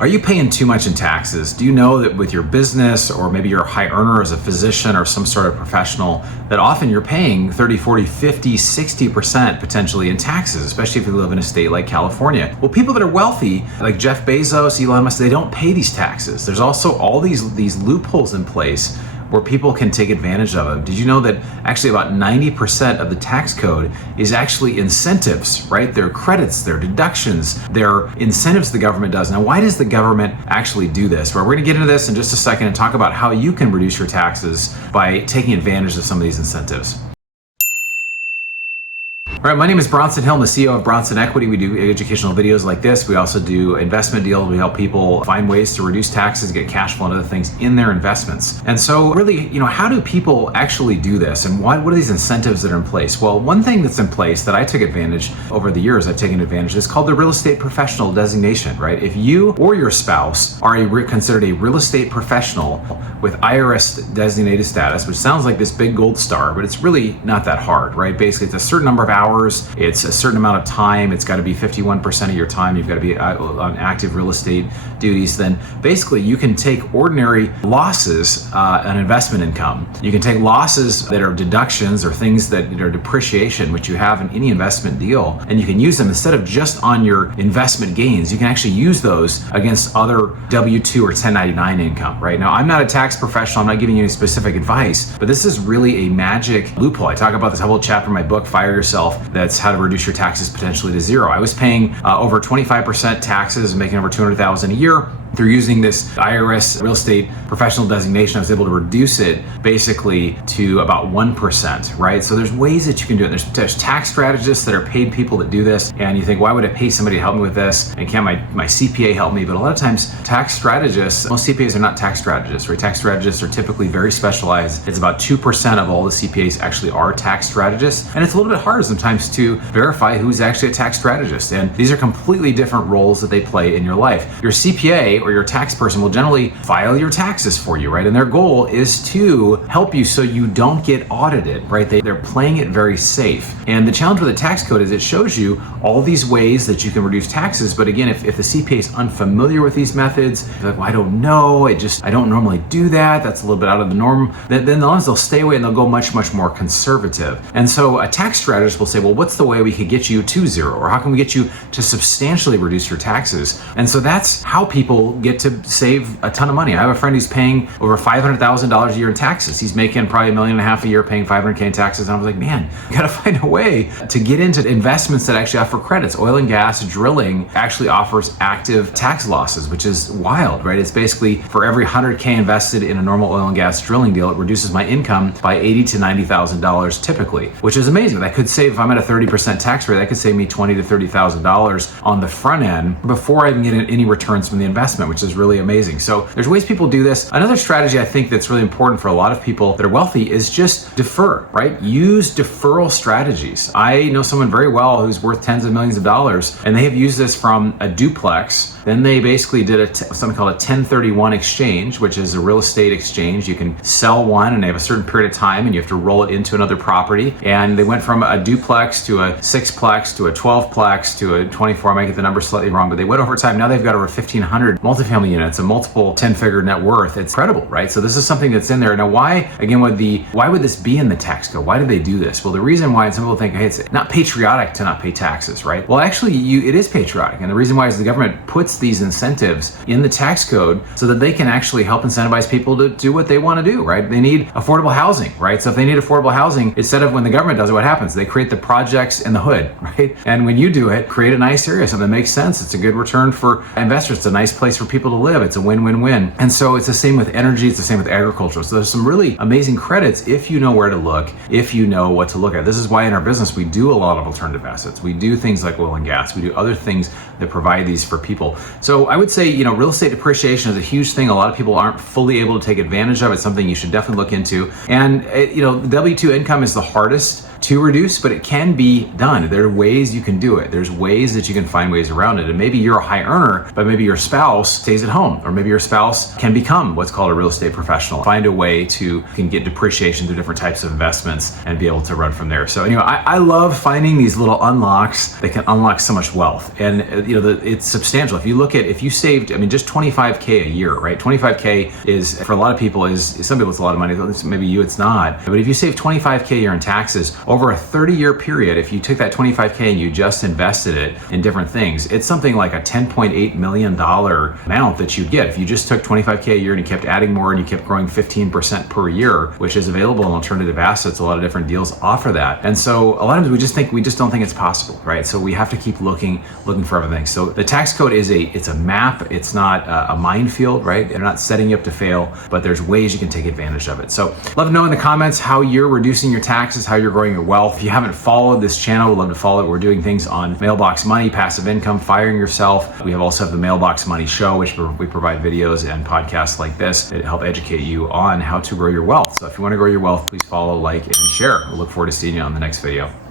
Are you paying too much in taxes? Do you know that with your business, or maybe you're a high earner as a physician or some sort of professional, that often you're paying 30, 40, 50, 60% potentially in taxes, especially if you live in a state like California? Well, people that are wealthy, like Jeff Bezos, Elon Musk, they don't pay these taxes. There's also all these loopholes in place where people can take advantage of them. Did you know that actually about 90% of the tax code is actually incentives, right? They're credits, they're deductions, they're incentives the government does. Now, why does the government actually do this? Well, we're gonna get into this in just a second and talk about how you can reduce your taxes by taking advantage of some of these incentives. All right, my name is Bronson Hill. I'm the CEO of Bronson Equity. We do educational videos like this. We also do investment deals. We help people find ways to reduce taxes, get cash flow and other things in their investments. And so really, how do people actually do this? And what are these incentives that are in place? Well, one thing that's in place that I took advantage over the years, I've taken advantage is called the real estate professional designation, right? If you or your spouse are considered a real estate professional with IRS designated status, which sounds like this big gold star, but it's really not that hard, right? Basically, it's a certain number of hours, it's a certain amount of time, it's got to be 51% of your time, you've got to be on active real estate duties. Then basically you can take ordinary losses on investment income. You can take losses that are deductions or things that are depreciation, which you have in any investment deal, and you can use them instead of just on your investment gains. You can actually use those against other W-2 or 1099 income, right? Now, I'm not a tax professional, I'm not giving you any specific advice, but this is really a magic loophole. I talk about this whole chapter in my book, Fire Yourself. That's how to reduce your taxes potentially to zero. I was paying over 25% taxes, making over $200,000 a year. Through using this IRS real estate professional designation, I was able to reduce it basically to about 1%, right? So there's ways that you can do it. There's tax strategists that are paid people that do this, and you think, why would I pay somebody to help me with this? And can't my CPA help me? But a lot of times, tax strategists, most CPAs are not tax strategists, right? Tax strategists are typically very specialized. It's about 2% of all the CPAs actually are tax strategists, and it's a little bit harder sometimes to verify who's actually a tax strategist. And these are completely different roles that they play in your life. Your CPA or your tax person will generally file your taxes for you, right? And their goal is to help you so you don't get audited, right? They're playing it very safe. And the challenge with the tax code is it shows you all these ways that you can reduce taxes. But again, if the CPA is unfamiliar with these methods, they're like, well, I don't know, I don't normally do that, that's a little bit out of the norm, then they'll stay away and they'll go much, much more conservative. And so a tax strategist will say, well, what's the way we could get you to zero? Or how can we get you to substantially reduce your taxes? And so that's how people get to save a ton of money. I have a friend who's paying over $500,000 a year in taxes. He's making probably $1.5 million a year, paying $500K in taxes. And I was like, man, you gotta find a way to get into investments that actually offer credits. Oil and gas drilling actually offers active tax losses, which is wild, right? It's basically for every $100K invested in a normal oil and gas drilling deal, it reduces my income by $80,000 to $90,000 typically, which is amazing. That could save, if I'm at a 30% tax rate, that could save me $20,000 to $30,000 on the front end before I even get any returns from the investment, which is really amazing. So there's ways people do this. Another strategy I think that's really important for a lot of people that are wealthy is just defer, right? Use deferral strategies. I know someone very well who's worth tens of millions of dollars, and they have used this from a duplex. Then they basically did something called a 1031 exchange, which is a real estate exchange. You can sell one and they have a certain period of time and you have to roll it into another property. And they went from a duplex to a 6-plex to a 12-plex to a 24, I might get the number slightly wrong, but they went over time. Now they've got over 1,500 multifamily units, a multiple 10-figure net worth. It's incredible, right? So this is something that's in there. Now, why would this be in the tax code? Why did they do this? Well, the reason why, and some people think, hey, it's not patriotic to not pay taxes, right? Well, actually, it is patriotic. And the reason why is the government puts these incentives in the tax code so that they can actually help incentivize people to do what they want to do, right? They need affordable housing, right? So if they need affordable housing, instead of when the government does it, what happens? They create the projects in the hood, right? And when you do it, create a nice area, something that makes sense. It's a good return for investors. It's a nice place for people to live. It's a win-win-win. And so it's the same with energy. It's the same with agriculture. So there's some really amazing credits if you know where to look, if you know what to look at. This is why in our business, we do a lot of alternative assets. We do things like oil and gas. We do other things that provide these for people. So I would say, real estate depreciation is a huge thing. A lot of people aren't fully able to take advantage of. It's something you should definitely look into. And, the W-2 income is the hardest to reduce, but it can be done. There are ways you can do it. There's ways that you can find ways around it. And maybe you're a high earner, but maybe your spouse stays at home, or maybe your spouse can become what's called a real estate professional. Find a way to can get depreciation through different types of investments and be able to run from there. So anyway, I love finding these little unlocks that can unlock so much wealth. And it's substantial. If you saved, just 25K a year, right? 25K is, for a lot of people, some people it's a lot of money. Maybe you, it's not. But if you save 25K a year in taxes over a 30-year period, if you took that 25K and you just invested it in different things, it's something like a $10.8 million amount that you get. If you just took 25K a year and you kept adding more and you kept growing 15% per year, which is available in alternative assets, a lot of different deals offer that. And so a lot of times we just don't think it's possible, right? So we have to keep looking for everything. So the tax code it's a map. It's not a minefield, right? They're not setting you up to fail, but there's ways you can take advantage of it. So let me know in the comments how you're reducing your taxes, how you're growing your wealth. If you haven't followed this channel, we'd love to follow it. We're doing things on mailbox money, passive income, firing yourself. We also have the Mailbox Money Show, which we provide videos and podcasts like this that help educate you on how to grow your wealth. So if you want to grow your wealth, please follow, like, and share. We'll look forward to seeing you on the next video.